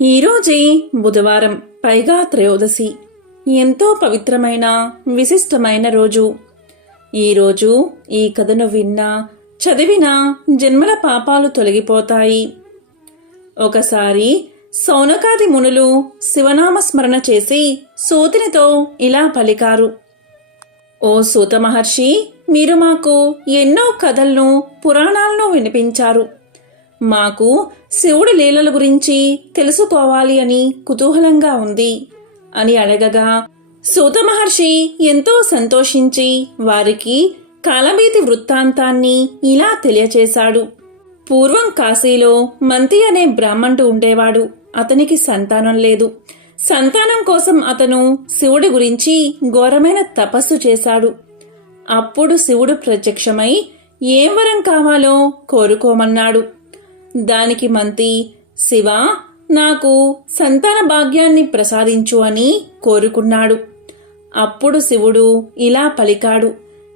ఈరోజే బుధవారం, పైగా త్రయోదశి. ఎంతో పవిత్రమైన విశిష్టమైన రోజు. ఈరోజు ఈ కథను విన్నా చదివినా జన్మల పాపాలు తొలగిపోతాయి. ఒకసారి సౌనకాది మునులు శివనామస్మరణ చేసి సూతునితో ఇలా పలికారు. ఓ సూత మహర్షి, మీరు మాకు ఎన్నో కథలను పురాణాలను వినిపించారు. మాకు శివుడి లీలల గురించి తెలుసుకోవాలి అని కుతూహలంగా ఉంది అని అడగగా సూత మహర్షి ఎంతో సంతోషించి వారికి కాలభీతి వృత్తాంతాన్ని ఇలా తెలియచేశాడు. పూర్వం కాశీలో మంతి అనే బ్రాహ్మణుడు ఉండేవాడు. అతనికి సంతానం లేదు. సంతానం కోసం అతను శివుడి గురించి ఘోరమైన తపస్సు చేశాడు. అప్పుడు శివుడు ప్రత్యక్షమై ఏం వరం కావాలో కోరుకోమన్నాడు. దానికి మంతి, శివ, నాకు సంతాన భాగ్యాన్ని ప్రసాదించు అని కోరుకున్నాడు. అప్పుడు శివుడు ఇలా పలికాడు.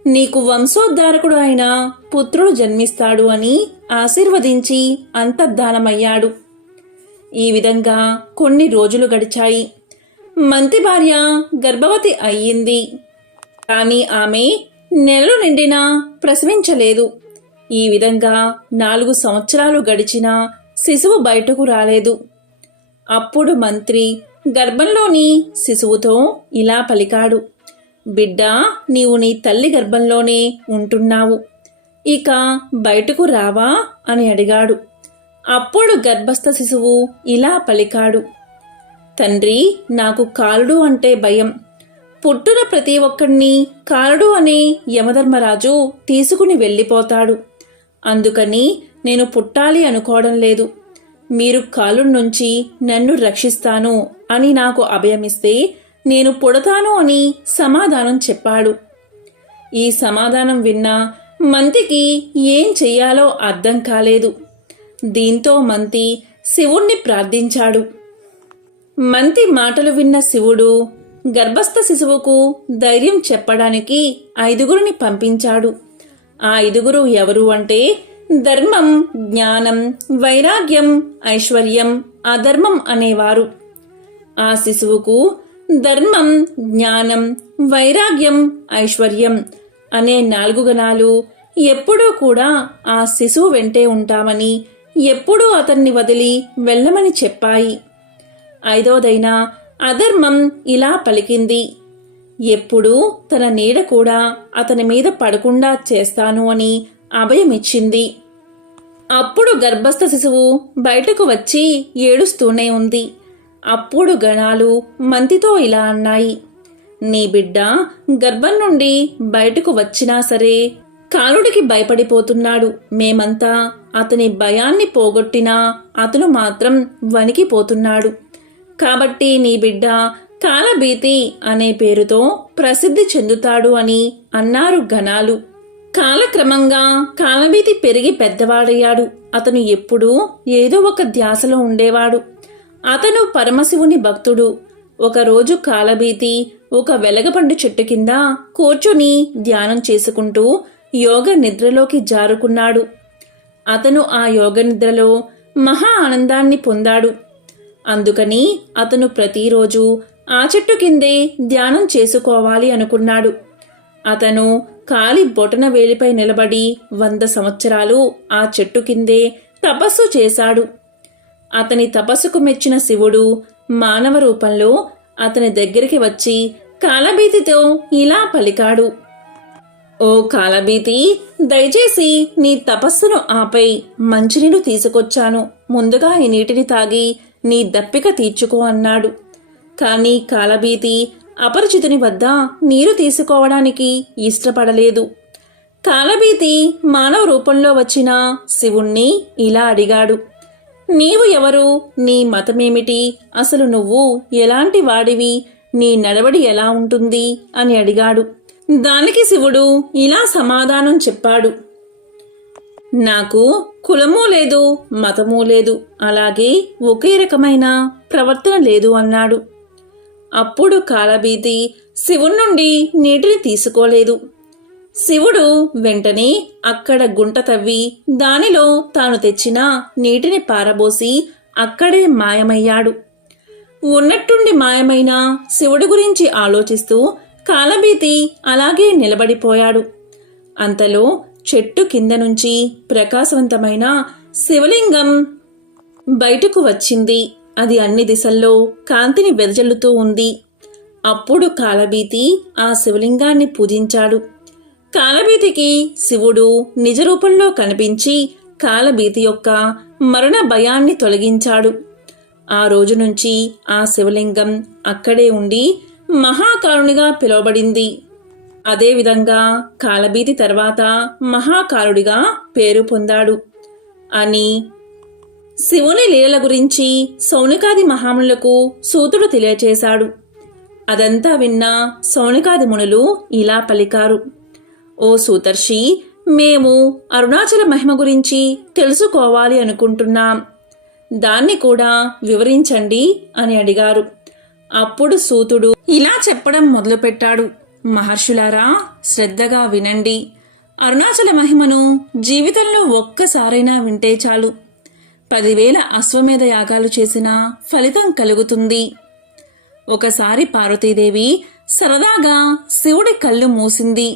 నీకు వంశోద్ధారకుడు అయిన పుత్రుడు జన్మిస్తాడు అని ఆశీర్వదించి అంతర్ధానమయ్యాడు. ఈ విధంగా కొన్ని రోజులు గడిచాయి. మంతి భార్య గర్భవతి అయ్యింది. కానీ ఆమె నెలలు నిండినా ప్రసవించలేదు. ఈ విధంగా 4 సంవత్సరాలు గడిచినా శిశువు బయటకు రాలేదు. అప్పుడు మంత్రి గర్భంలోని శిశువుతో ఇలా పలికాడు. బిడ్డా, నీవు నీ తల్లి గర్భంలోనే ఉంటున్నావు. ఇక బయటకు రావా అని అడిగాడు. అప్పుడు గర్భస్థ శిశువు ఇలా పలికాడు. తండ్రి, నాకు కాలుడు అంటే భయం. పుట్టున ప్రతి ఒక్కడిని కాలుడు అనే యమధర్మరాజు తీసుకుని వెళ్ళిపోతాడు. అందుకని నేను పుట్టాలి అనుకోవడం లేదు. మీరు కాలుడి నుంచి నన్ను రక్షిస్తాను అని నాకు అభయమిస్తే నేను పుడతాను అని సమాధానం చెప్పాడు. ఈ సమాధానం విన్నా మంతికి ఏం చెయ్యాలో అర్థం కాలేదు. దీంతో మంతి శివుణ్ణి ప్రార్థించాడు. మంతి మాటలు విన్న శివుడు గర్భస్థ శిశువుకు ధైర్యం చెప్పడానికి 5గురిని పంపించాడు. ఆ 5గురు ఎవరు అంటే ధర్మం, జ్ఞానం, వైరాగ్యం, ఐశ్వర్యం, అధర్మం అనేవారు. ఆ శిశువుకు ధర్మం, జ్ఞానం, వైరాగ్యం, ఐశ్వర్యం అనే 4 గుణాలు ఎప్పుడూ కూడా ఆ శిశువు వెంటే ఉంటామని, ఎప్పుడూ అతన్ని వదిలి వెళ్ళమని చెప్పాయి. 5వదైన అధర్మం ఇలా పలికింది. ఎప్పుడూ తన నీడ కూడా అతని మీద పడకుండా చేస్తాను అని అభయమిచ్చింది. అప్పుడు గర్భస్థ శిశువు బయటకు వచ్చి ఏడుస్తూనే ఉంది. అప్పుడు గణాలు మంతితో ఇలా అన్నాయి. నీ బిడ్డ గర్భం నుండి బయటకు వచ్చినా సరే కాలుడికి భయపడిపోతున్నాడు. మేమంతా అతని భయాన్ని పోగొట్టినా అతను మాత్రం వణికిపోతున్నాడు. కాబట్టి నీ బిడ్డ కాలభీతి అనే పేరుతో ప్రసిద్ధి చెందుతాడు అని అన్నారు గణాలు. కాలక్రమంగా కాలభీతి పెరిగి పెద్దవాడయ్యాడు. అతను ఎప్పుడూ ఏదో ఒక ధ్యాసలో ఉండేవాడు. అతను పరమశివుని భక్తుడు. ఒకరోజు కాలభీతి ఒక వెలగపండు చెట్టు కింద కూర్చుని ధ్యానం చేసుకుంటూ యోగ నిద్రలోకి జారుకున్నాడు. అతను ఆ యోగ నిద్రలో మహా ఆనందాన్ని పొందాడు. అందుకని అతను ప్రతిరోజు ఆ చెట్టు కిందే ధ్యానం చేసుకోవాలి అనుకున్నాడు. అతను కాలి బొటన వేలిపై నిలబడి 100 సంవత్సరాలు ఆ చెట్టు కిందే తపస్సు చేశాడు. అతని తపస్సుకు మెచ్చిన శివుడు మానవ రూపంలో అతని దగ్గరికి వచ్చి కాలభీతితో ఇలా పలికాడు. ఓ కాలభీతి, దయచేసి నీ తపస్సును ఆపై మంచినీరు తీసుకొచ్చాను. ముందుగా ఈ నీటిని తాగి నీ దప్పిక తీర్చుకో అన్నాడు. కానీ కాలభీతి అపరిచితుని వద్ద నీరు తీసుకోవడానికి ఇష్టపడలేదు. కాలభీతి మానవ రూపంలో వచ్చిన శివుణ్ణి ఇలా అడిగాడు. నీవు ఎవరు? నీ మతమేమిటి? అసలు నువ్వు ఎలాంటి వాడివి? నీ నడవడి ఎలా ఉంటుంది అని అడిగాడు. దానికి శివుడు ఇలా సమాధానం చెప్పాడు. నాకు కులమూ లేదు, మతమూ లేదు, అలాగే ఒకే రకమైన ప్రవర్తన లేదు అన్నాడు. అప్పుడు కాలభీతి శివుడి నుండి నీటిని తీసుకోలేదు. శివుడు వెంటనే అక్కడ గుంట తవ్వి దానిలో తాను తెచ్చిన నీటిని పారబోసి అక్కడే మాయమయ్యాడు. ఉన్నట్టుండి మాయమైన శివుడి గురించి ఆలోచిస్తూ కాలభీతి అలాగే నిలబడిపోయాడు. అంతలో చెట్టు కింద నుంచి ప్రకాశవంతమైన శివలింగం బయటకు వచ్చింది. అది అన్ని దిశల్లో కాంతిని వెదజల్లుతూ ఉంది. అప్పుడు కాలభీతి ఆ శివలింగాన్ని పూజించాడు. కాలభీతికి శివుడు నిజరూపంలో కనిపించి కాలభీతి యొక్క మరణ భయాన్ని తొలగించాడు. ఆ రోజు నుంచి ఆ శివలింగం అక్కడే ఉండి మహాకారునిగా పిలువబడింది. అదేవిధంగా కాలభీతి తర్వాత మహాకారుడిగా పేరు పొందాడు అని శివుని లీలల గురించి శౌనకాది మహామునులకు సూతుడు తెలియచేశాడు. అదంతా విన్న శౌనకాది మునులు ఇలా పలికారు: ఓ సూతర్షి, మేము అరుణాచల మహిమ గురించి తెలుసుకోవాలి అనుకుంటున్నాం. దాన్ని కూడా వివరించండి అని అడిగారు. అప్పుడు సూతుడు ఇలా చెప్పడం మొదలుపెట్టాడు: మహర్షులారా, శ్రద్ధగా వినండి. అరుణాచల మహిమను జీవితంలో ఒక్కసారైనా వింటే చాలు. 10,000 అశ్వమేధ యాగాలు చేసినా ఫలితం కలుగుతుంది. ఒకసారి పార్వతీదేవి సరదాగా శివుడి కళ్ళు మూసింది.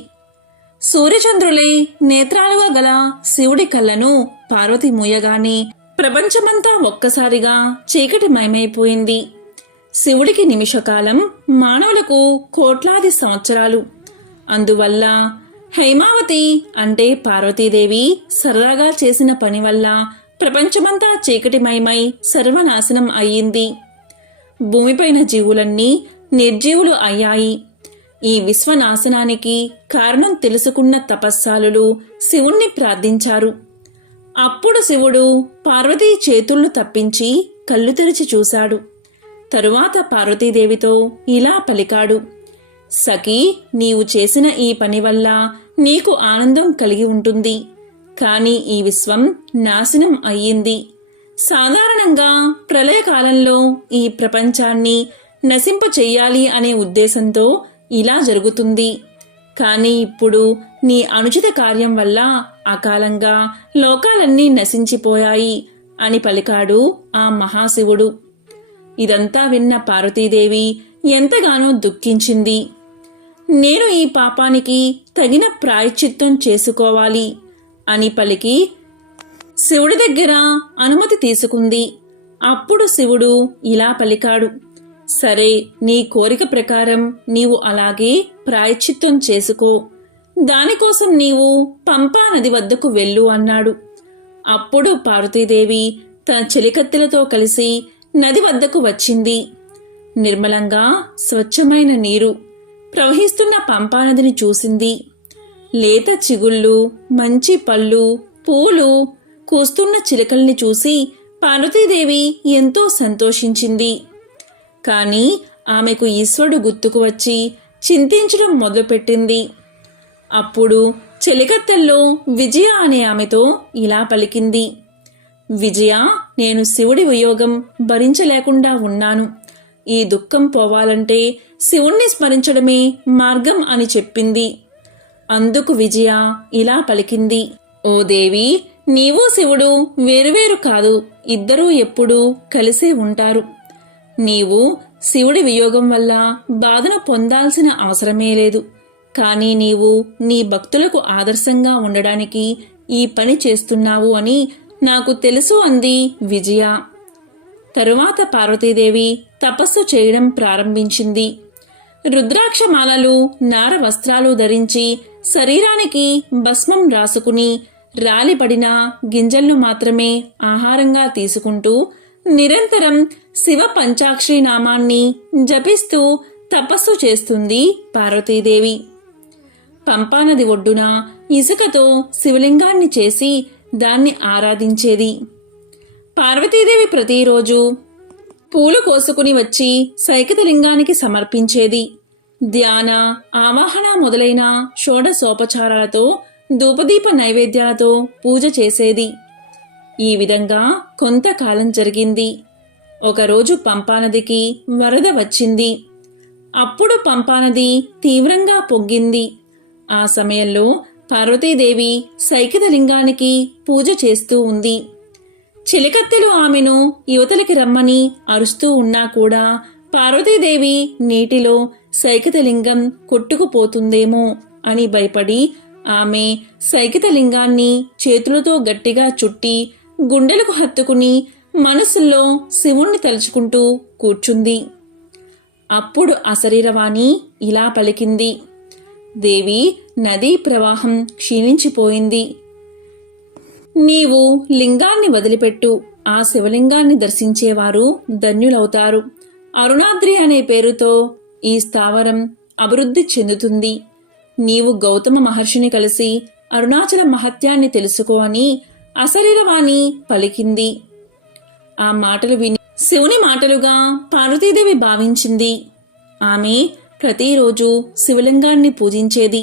సూర్యచంద్రులే నేత్రాలుగా గల శివుడి కళ్ళను పార్వతి మూయగానే ప్రపంచమంతా ఒక్కసారిగా చీకటిమయమైపోయింది. శివుడికి నిమిషకాలం, మానవులకు కోట్లాది సంవత్సరాలు. అందువల్ల హైమావతి అంటే పార్వతీదేవి సరదాగా చేసిన పని వల్ల ప్రపంచమంతా చీకటిమయమై సర్వనాశనం అయ్యింది. భూమిపైన జీవులన్నీ నిర్జీవులు అయ్యాయి. ఈ విశ్వనాశనానికి కారణం తెలుసుకున్న తపస్సాలులు శివుణ్ణి ప్రార్థించారు. అప్పుడు శివుడు పార్వతీ చేతుళ్లు తప్పించి కళ్ళు తెరిచి చూశాడు. తరువాత పార్వతీదేవితో ఇలా పలికాడు: సఖీ, నీవు చేసిన ఈ పని వల్ల నీకు ఆనందం కలిగి ఉంటుంది. కానీ ఈ విశ్వం నాశనం అయ్యింది. సాధారణంగా ప్రళయకాలంలో ఈ ప్రపంచాన్ని నశింపచెయ్యాలి అనే ఉద్దేశంతో ఇలా జరుగుతుంది. కానీ ఇప్పుడు నీ అనుచిత కార్యం వల్ల అకాలంగా లోకాలన్నీ నశించిపోయాయి అని పలికాడు ఆ మహాశివుడు. ఇదంతా విన్న పార్వతీదేవి ఎంతగానో దుఃఖించింది. నేను ఈ పాపానికి తగిన ప్రాయశ్చిత్తం చేసుకోవాలి అని పలికి శివుడి దగ్గర అనుమతి తీసుకుంది. అప్పుడు శివుడు ఇలా పలికాడు: సరే, నీ కోరిక ప్రకారం నీవు అలాగే ప్రాయశ్చిత్తం చేసుకో. దానికోసం నీవు పంపా నది వద్దకు వెళ్ళు అన్నాడు. అప్పుడు పార్వతీదేవి తన చెలికత్తెలతో కలిసి నది వద్దకు వచ్చింది. నిర్మలంగా స్వచ్ఛమైన నీరు ప్రవహిస్తున్న పంపానదిని చూసింది. లేత చిగుళ్ళు, మంచి పళ్ళు, పూలు కూస్తున్న చిలుకల్ని చూసి పార్వతీదేవి ఎంతో సంతోషించింది. కాని ఆమెకు ఈశ్వరుడు గుర్తుకు వచ్చి చింతించడం మొదలుపెట్టింది. అప్పుడు చెలికత్తెల్లో విజయ అనే ఆమెతో ఇలా పలికింది: విజయ, నేను శివుడి వియోగం భరించలేకుండా ఉన్నాను. ఈ దుఃఖం పోవాలంటే శివుణ్ణి స్మరించడమే మార్గం అని చెప్పింది. అందుకు విజయ ఇలా పలికింది: ఓ దేవి, నీవు శివుడు వేరువేరు కాదు, ఇద్దరూ ఎప్పుడూ కలిసే ఉంటారు. నీవు శివుడి వియోగం వల్ల బాధను పొందాల్సిన అవసరమే లేదు. కానీ నీవు నీ భక్తులకు ఆదర్శంగా ఉండడానికి ఈ పని చేస్తున్నావు అని నాకు తెలుసు అంది విజయ. తరువాత పార్వతీదేవి తపస్సు చేయడం ప్రారంభించింది. రుద్రాక్షమాలలు, నార వస్త్రాలు ధరించి శరీరానికి భస్మం రాసుకుని రాలిపడిన గింజలను మాత్రమే ఆహారంగా తీసుకుంటూ నిరంతరం శివ పంచాక్షరి నామాన్ని జపిస్తూ తపస్సు చేస్తుంది పార్వతీదేవి. పంపానది ఒడ్డున ఇసుకతో శివలింగాన్ని చేసి దాన్ని ఆరాధించేది. పార్వతీదేవి ప్రతిరోజు పూలు కోసుకుని వచ్చి సైకతలింగానికి సమర్పించేది. ధ్యాన, ఆవాహన మొదలైన షోడశోపచారాలతో ధూపదీప నైవేద్యాలతో పూజ చేసేది. ఈ విధంగా కొంతకాలం జరిగింది. ఒకరోజు పంపానదికి వరద వచ్చింది. అప్పుడు పంపానది తీవ్రంగా పొంగింది. ఆ సమయంలో పార్వతీదేవి సైకితలింగానికి పూజ చేస్తూ ఉంది. చిలికత్తెలు ఆమెను యువతలకి రమ్మని అరుస్తూ ఉన్నా కూడా పార్వతీదేవి నీటిలో సైకితలింగం కొట్టుకుపోతుందేమో అని భయపడి ఆమె సైకితలింగాన్ని చేతులతో గట్టిగా చుట్టి గుండెలకు హత్తుకుని మనసుల్లో శివుణ్ణి తలుచుకుంటూ కూర్చుంది. అప్పుడు అశరీరవాణి ఇలా పలికింది: దేవి, నదీ ప్రవాహం క్షీణించిపోయింది. నీవు లింగాన్ని వదిలిపెట్టు. ఆ శివలింగాన్ని దర్శించేవారు ధన్యులవుతారు. అరుణాద్రి అనే పేరుతో ఈ స్థావరం అభివృద్ధి చెందుతుంది. నీవు గౌతమ మహర్షిని కలిసి అరుణాచల మహత్యాన్ని తెలుసుకో అని అశరీరవాణి పలికింది. ఆ మాటలు విని శివుని మాటలుగా పార్వతీదేవి భావించింది. ఆమె ప్రతిరోజు శివలింగాన్ని పూజించేది.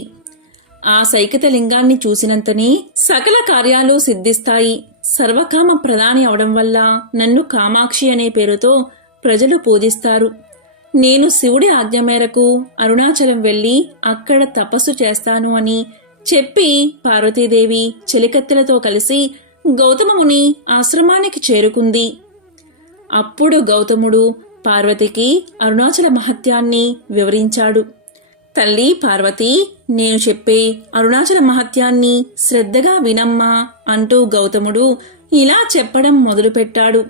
ఆ సైకిత లింగాన్ని చూసినంతనే సకల కార్యాలు సిద్ధిస్తాయి. సర్వకామ ప్రధాని అవడం వల్ల నన్ను కామాక్షి అనే పేరుతో ప్రజలు పూజిస్తారు. నేను శివుడి ఆజ్ఞ మేరకు అరుణాచలం వెళ్లి అక్కడ తపస్సు చేస్తాను అని చెప్పి పార్వతీదేవి చెలికత్తెలతో కలిసి గౌతమముని ఆశ్రమానికి చేరుకుంది. అప్పుడు గౌతముడు పార్వతికి అరుణాచల మహత్యాన్ని వివరించాడు. తల్లి పార్వతి, నేను చెప్పే అరుణాచల మహత్యాన్ని శ్రద్ధగా వినమ్మా అంటూ గౌతముడు ఇలా చెప్పడం మొదలుపెట్టాడు.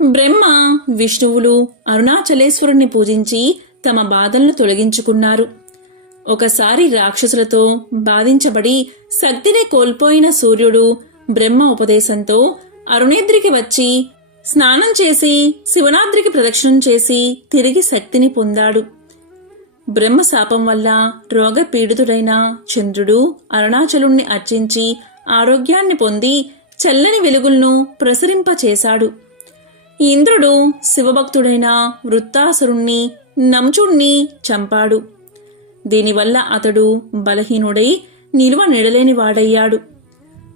బ్రహ్మ, విష్ణువులు అరుణాచలేశ్వరుణ్ణి పూజించి తమ బాధలను తొలగించుకున్నారు. ఒకసారి రాక్షసులతో బాధించబడి శక్తిని కోల్పోయిన సూర్యుడు బ్రహ్మ ఉపదేశంతో అరుణేద్రికి వచ్చి స్నానం చేసి శివనాద్రికి ప్రదక్షిణం చేసి తిరిగి శక్తిని పొందాడు. బ్రహ్మ శాపం వల్ల రోగపీడితుడైన చంద్రుడు అరుణాచలుణ్ణి అర్చించి ఆరోగ్యాన్ని పొంది చల్లని వెలుగులను ప్రసరింపచేశాడు. ఇంద్రుడు శివభక్తుడైన వృత్తాసురుణ్ణి నంచుణ్ణి చంపాడు. దీనివల్ల అతడు బలహీనుడై నిలువ నిడలేని వాడయ్యాడు.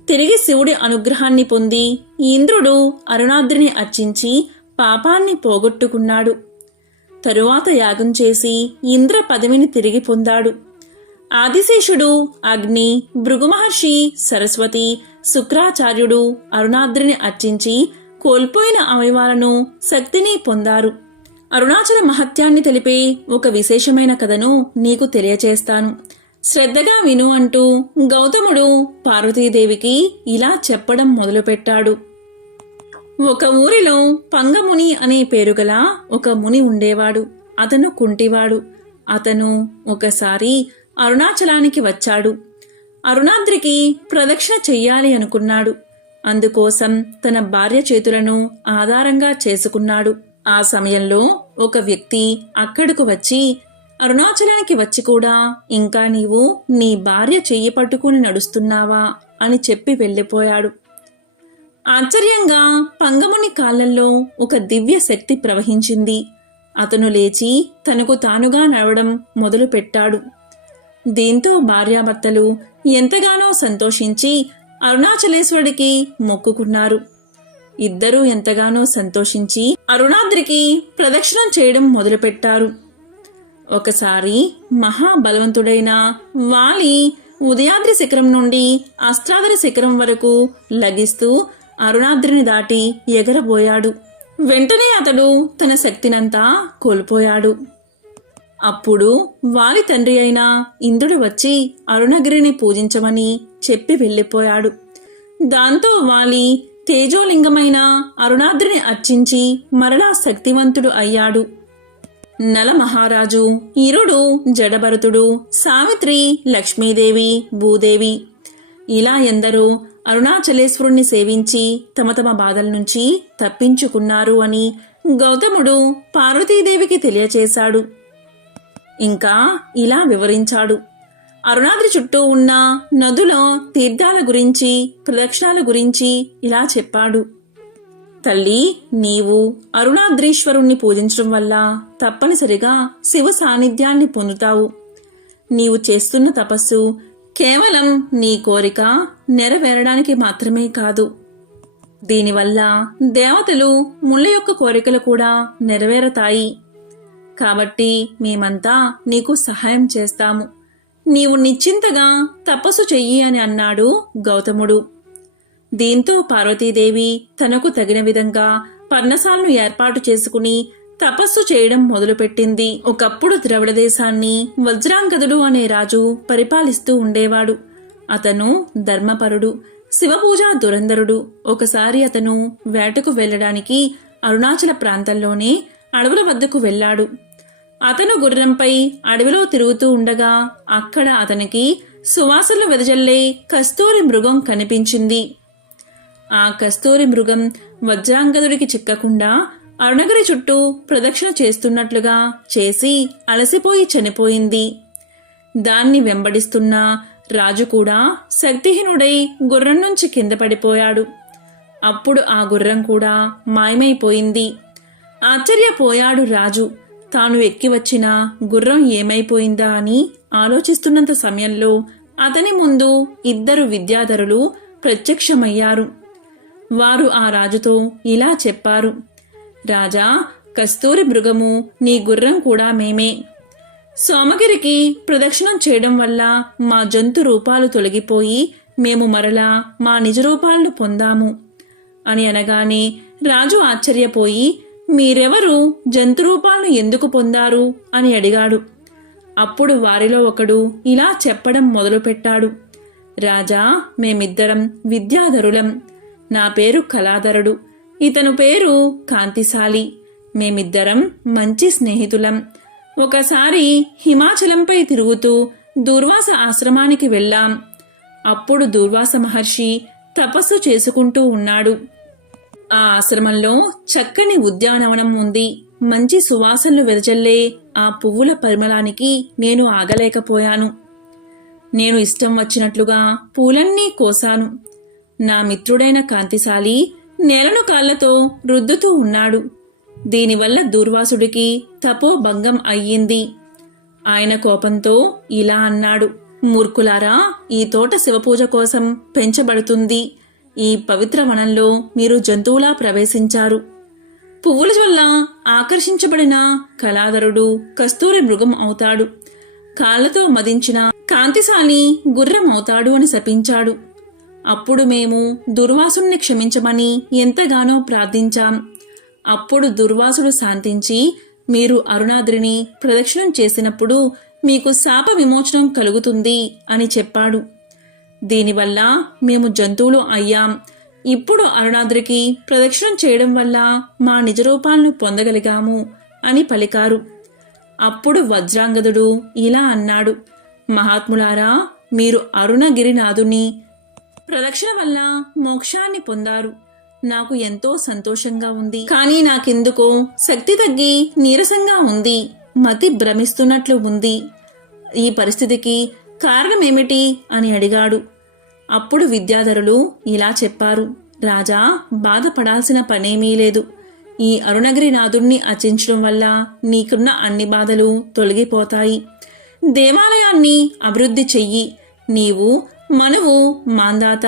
తిరిగి శివుడి అనుగ్రహాన్ని పొంది ఇంద్రుడు అరుణాద్రిని అర్చించి పాపాన్ని పోగొట్టుకున్నాడు. తరువాత యాగం చేసి ఇంద్ర పదవిని తిరిగి పొందాడు. ఆదిశేషుడు, అగ్ని, భృగుమహర్షి, సరస్వతి, శుక్రాచార్యుడు అరుణాద్రిని అర్చించి కోల్పోయిన అవయవాలను శక్తిని పొందారు. అరుణాచల మహత్యాన్ని తెలిపే ఒక విశేషమైన కథను నీకు తెలియచేస్తాను. శ్రద్ధగా విను అంటూ గౌతముడు పార్వతీదేవికి ఇలా చెప్పడం మొదలుపెట్టాడు. ఒక ఊరిలో పంగముని అనే పేరుగల ఒక ముని ఉండేవాడు. అతను కుంటివాడు. అతను ఒకసారి అరుణాచలానికి వచ్చాడు. అరుణాద్రికి ప్రదక్షిణ చెయ్యాలి అనుకున్నాడు. అందుకోసం తన భార్య చేతులను ఆధారంగా చేసుకున్నాడు. ఆ సమయంలో ఒక వ్యక్తి అక్కడకు వచ్చి, అరుణాచలానికి వచ్చి కూడా ఇంకా నీవు నీ భార్య చెయ్యి పట్టుకుని నడుస్తున్నావా అని చెప్పి వెళ్ళిపోయాడు. ఆశ్చర్యంగా పంగముని కాళ్ళల్లో ఒక దివ్య శక్తి ప్రవహించింది. అతను లేచి తనకు తానుగా నడవడం మొదలు పెట్టాడు. దీంతో భార్యాభర్తలు ఎంతగానో సంతోషించి అరుణాచలేశ్వరుడికి మొక్కుకున్నారు. ఇద్దరూ ఎంతగానో సంతోషించి అరుణాద్రికి ప్రదక్షిణం చేయడం మొదలుపెట్టారు. ఒకసారి మహాబలవంతుడైన వాలి ఉదయాద్రి శిఖరం నుండి అష్టాద్రి శిఖరం వరకు లగిస్తూ అరుణాద్రిని దాటి ఎగరబోయాడు. వెంటనే అతడు తన శక్తినంతా కోల్పోయాడు. అప్పుడు వాలి తండ్రి అయిన ఇంద్రుడు వచ్చి అరుణగిరిని పూజించమని చెప్పి వెళ్ళిపోయాడు. దాంతో వాలి తేజోలింగమైన అరుణాద్రిని అర్చించి మరలా శక్తివంతుడు అయ్యాడు. నల మహారాజు, ఇరుడు, జడభరతుడు, సావిత్రి, లక్ష్మీదేవి, భూదేవి ఇలా ఎందరో అరుణాచలేశ్వరుణ్ణి సేవించి తమ తమ బాధల నుంచి తప్పించుకున్నారు అని గౌతముడు పార్వతీదేవికి తెలియచేశాడు. ఇంకా ఇలా వివరించాడు. అరుణాద్రి చుట్టూ ఉన్న నదుల తీర్థాల గురించి, ప్రదక్షిణాల గురించి ఇలా చెప్పాడు. తల్లి, నీవు అరుణాద్రీశ్వరుణ్ణి పూజించడం వల్ల తప్పనిసరిగా శివ సాన్నిధ్యాన్ని పొందుతావు. నీవు చేస్తున్న తపస్సు కేవలం నీ కోరిక నెరవేరడానికి మాత్రమే కాదు. దీనివల్ల దేవతలు ముళ్ళ యొక్క కోరికలు కూడా నెరవేరతాయి. కాబట్టి మేమంతా నీకు సహాయం చేస్తాము. నీవు నిశ్చింతగా తపస్సు చెయ్యి అని అన్నాడు గౌతముడు. దీంతో పార్వతీదేవి తనకు తగిన విధంగా పర్ణశాలను ఏర్పాటు చేసుకుని తపస్సు చేయడం మొదలుపెట్టింది. ఒకప్పుడు ద్రవిడ దేశాన్ని వజ్రాంగదుడు అనే రాజు పరిపాలిస్తూ ఉండేవాడు. అతను ధర్మపరుడు, శివపూజ దురంధరుడు. ఒకసారి అతను వేటకు వెళ్లడానికి అరుణాచల ప్రాంతంలోనే అడవుల వద్దకు వెళ్లాడు. అతను గుర్రంపై అడవిలో తిరుగుతూ ఉండగా అక్కడ అతనికి సువాసనలు వెదజల్లే కస్తూరి మృగం కనిపించింది. ఆ కస్తూరి మృగం వజ్రాంగదుడికి చిక్కకుండా అరుణగిరి చుట్టూ ప్రదక్షిణ చేస్తున్నట్లుగా చేసి అలసిపోయి చనిపోయింది. దాన్ని వెంబడిస్తున్న రాజు కూడా శక్తిహీనుడై గుర్రం నుంచి కింద పడిపోయాడు. అప్పుడు ఆ గుర్రం కూడా మాయమైపోయింది. ఆశ్చర్యపోయాడు రాజు. తాను ఎక్కి వచ్చిన గుర్రం ఏమైపోయిందా అని ఆలోచిస్తున్నంత సమయంలో అతని ముందు 2 విద్యాధరులు ప్రత్యక్షమయ్యారు. వారు ఆ రాజుతో ఇలా చెప్పారు: రాజా, కస్తూరి మృగము నీ గుర్రం కూడా మేమే. సోమగిరికి ప్రదక్షిణం చేయడం వల్ల మా జంతు రూపాలు తొలగిపోయి మేము మరలా మా నిజ రూపాలను పొందాము అని అనగానే రాజు ఆశ్చర్యపోయి, మీరెవరు, జంతు రూపాలను ఎందుకు పొందారు అని అడిగాడు. అప్పుడు వారిలో ఒకడు ఇలా చెప్పడం మొదలుపెట్టాడు: రాజా, మేమిద్దరం విద్యాధరులం. నా పేరు కళాధరుడు, ఇతను పేరు కాంతిశాలి. మేమిద్దరం మంచి స్నేహితులం. ఒకసారి హిమాచలంపై తిరుగుతూ దూర్వాస ఆశ్రమానికి వెళ్ళాం. అప్పుడు దూర్వాస మహర్షి తపస్సు చేసుకుంటూ ఉన్నాడు. ఆ ఆశ్రమంలో చక్కని ఉద్యానవనం ఉంది. మంచి సువాసనలు వెదజల్లే ఆ పువ్వుల పరిమళానికి నేను ఆగలేకపోయాను. నేను ఇష్టం వచ్చినట్లుగా పూలన్నీ కోసాను. నా మిత్రుడైన కాంతిశాలి నేలను కాళ్లతో రుద్దుతూ ఉన్నాడు. దీనివల్ల దూర్వాసుడికి తపోభంగం అయ్యింది. ఆయన కోపంతో ఇలా అన్నాడు: మూర్ఖులారా, ఈ తోట శివపూజ కోసం పెంచబడుతుంది. ఈ పవిత్ర వనంలో మీరు జంతువులా ప్రవేశించారు. పువ్వుల వల్ల ఆకర్షించబడిన కళాధరుడు కస్తూరి మృగం అవుతాడు. కాళ్లతో మదించిన కాంతిశాలి గుర్రం అవుతాడు అని శపించాడు. అప్పుడు మేము దుర్వాసుని క్షమించమని ఎంతగానో ప్రార్థించాం. అప్పుడు దుర్వాసుడు శాంతించి, మీరు అరుణాద్రిని ప్రదక్షిణం చేసినప్పుడు మీకు శాప విమోచనం కలుగుతుంది అని చెప్పాడు. దీనివల్ల మేము జంతువులు అయ్యాం. ఇప్పుడు అరుణాద్రికి ప్రదక్షిణం చేయడం వల్ల మా నిజరూపాలను పొందగలిగాము అని పలికారు. అప్పుడు వజ్రాంగదుడు ఇలా అన్నాడు: మహాత్ములారా, మీరు అరుణగిరినాథుని ప్రదక్షిణ వల్ల మోక్షాన్ని పొందారు. నాకు ఎంతో సంతోషంగా ఉంది. కానీ నాకెందుకో శక్తి తగ్గి నీరసంగా ఉంది. మతి భ్రమిస్తున్నట్లు ఉంది. ఈ పరిస్థితికి కారణమేమిటి అని అడిగాడు. అప్పుడు విద్యాధరులు ఇలా చెప్పారు: రాజా, బాధపడాల్సిన పనేమీ లేదు. ఈ అరుణగిరినాథుణ్ణి అర్చించడం వల్ల నీకున్న అన్ని బాధలు తొలగిపోతాయి. దేవాలయాన్ని అభివృద్ధి చెయ్యి. నీవు మనువు మాందాత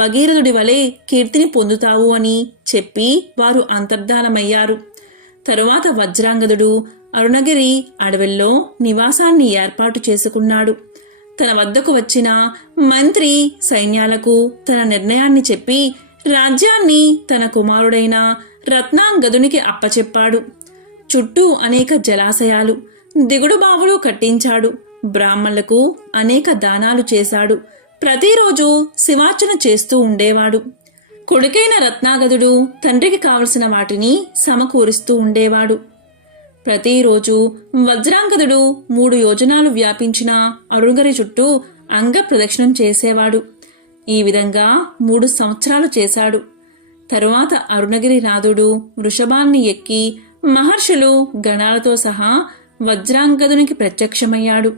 భగీరథుడి వలె కీర్తిని పొందుతావు అని చెప్పి వారు అంతర్ధానమయ్యారు. తరువాత వజ్రాంగదుడు అరుణగిరి అడవుల్లో నివాసాన్ని ఏర్పాటు చేసుకున్నాడు. తన వద్దకు వచ్చిన మంత్రి సైన్యాలకు తన నిర్ణయాన్ని చెప్పి రాజ్యాన్ని తన కుమారుడైన రత్నాంగదునికి అప్పచెప్పాడు. చుట్టూ అనేక జలాశయాలు, దిగుడు బావులు కట్టించాడు. బ్రాహ్మణులకు అనేక దానాలు చేశాడు. ప్రతిరోజు శివార్చన చేస్తూ ఉండేవాడు. కొడుకైన రత్నాగదుడు తండ్రికి కావలసిన వాటిని సమకూరుస్తూ ఉండేవాడు. ప్రతిరోజు వజ్రాంగదుడు 3 యోజనాలు వ్యాపించిన అరుణగిరి చుట్టూ అంగ ప్రదక్షిణం చేసేవాడు. ఈ విధంగా 3 సంవత్సరాలు చేశాడు. తరువాత అరుణగిరి నాథుడు వృషభాన్ని ఎక్కి మహర్షులు గణాలతో సహా వజ్రాంగదునికి ప్రత్యక్షమయ్యాడు.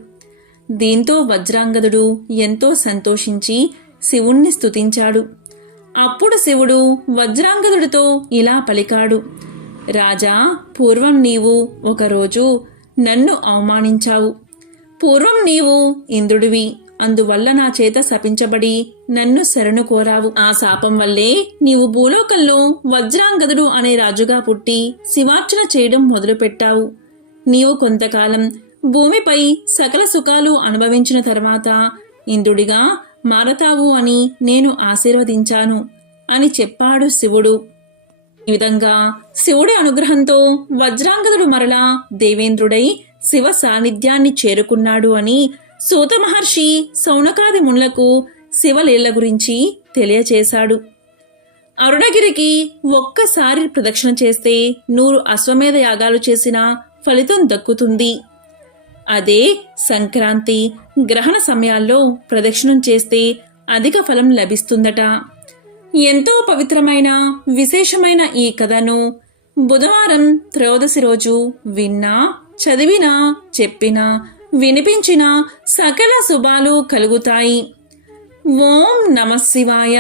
దీంతో వజ్రాంగదుడు ఎంతో సంతోషించి శివుణ్ణి స్తుతించాడు. అప్పుడు శివుడు వజ్రాంగదుడితో ఇలా పలికాడు: రాజా, పూర్వం నీవు ఒకరోజు నన్ను అవమానించావు. పూర్వం నీవు ఇంద్రుడివి. అందువల్ల నా చేత శపించబడి నన్ను శరణు కోరావు. ఆ శాపం వల్లే నీవు భూలోకంలో వజ్రాంగదుడు అనే రాజుగా పుట్టి శివార్చన చేయడం మొదలుపెట్టావు. నీవు కొంతకాలం భూమిపై సకల సుఖాలు అనుభవించిన తర్వాత ఇంద్రుడిగా మారతావు అని నేను ఆశీర్వదించాను అని చెప్పాడు శివుడు. ఈ విధంగా శివుడి అనుగ్రహంతో వజ్రాంగదుడు మరలా దేవేంద్రుడై శివ సాన్నిధ్యాన్ని చేరుకున్నాడు అని సూత మహర్షి శౌనకాది మునులకు శివలీల గురించి తెలియచేశాడు. అరుణగిరికి ఒక్కసారి ప్రదక్షిణ చేస్తే 100 అశ్వమేధ యాగాలు చేసిన ఫలితం దక్కుతుంది. అదే సంక్రాంతి గ్రహణ సమయాల్లో ప్రదక్షిణం చేస్తే అధిక ఫలం లభిస్తుందట. ఎంతో పవిత్రమైన విశేషమైన ఈ కథను బుధవారం త్రయోదశి రోజు విన్నా, చదివినా, చెప్పినా, వినిపించినా సకల శుభాలు కలుగుతాయి. ఓం నమః శివాయ.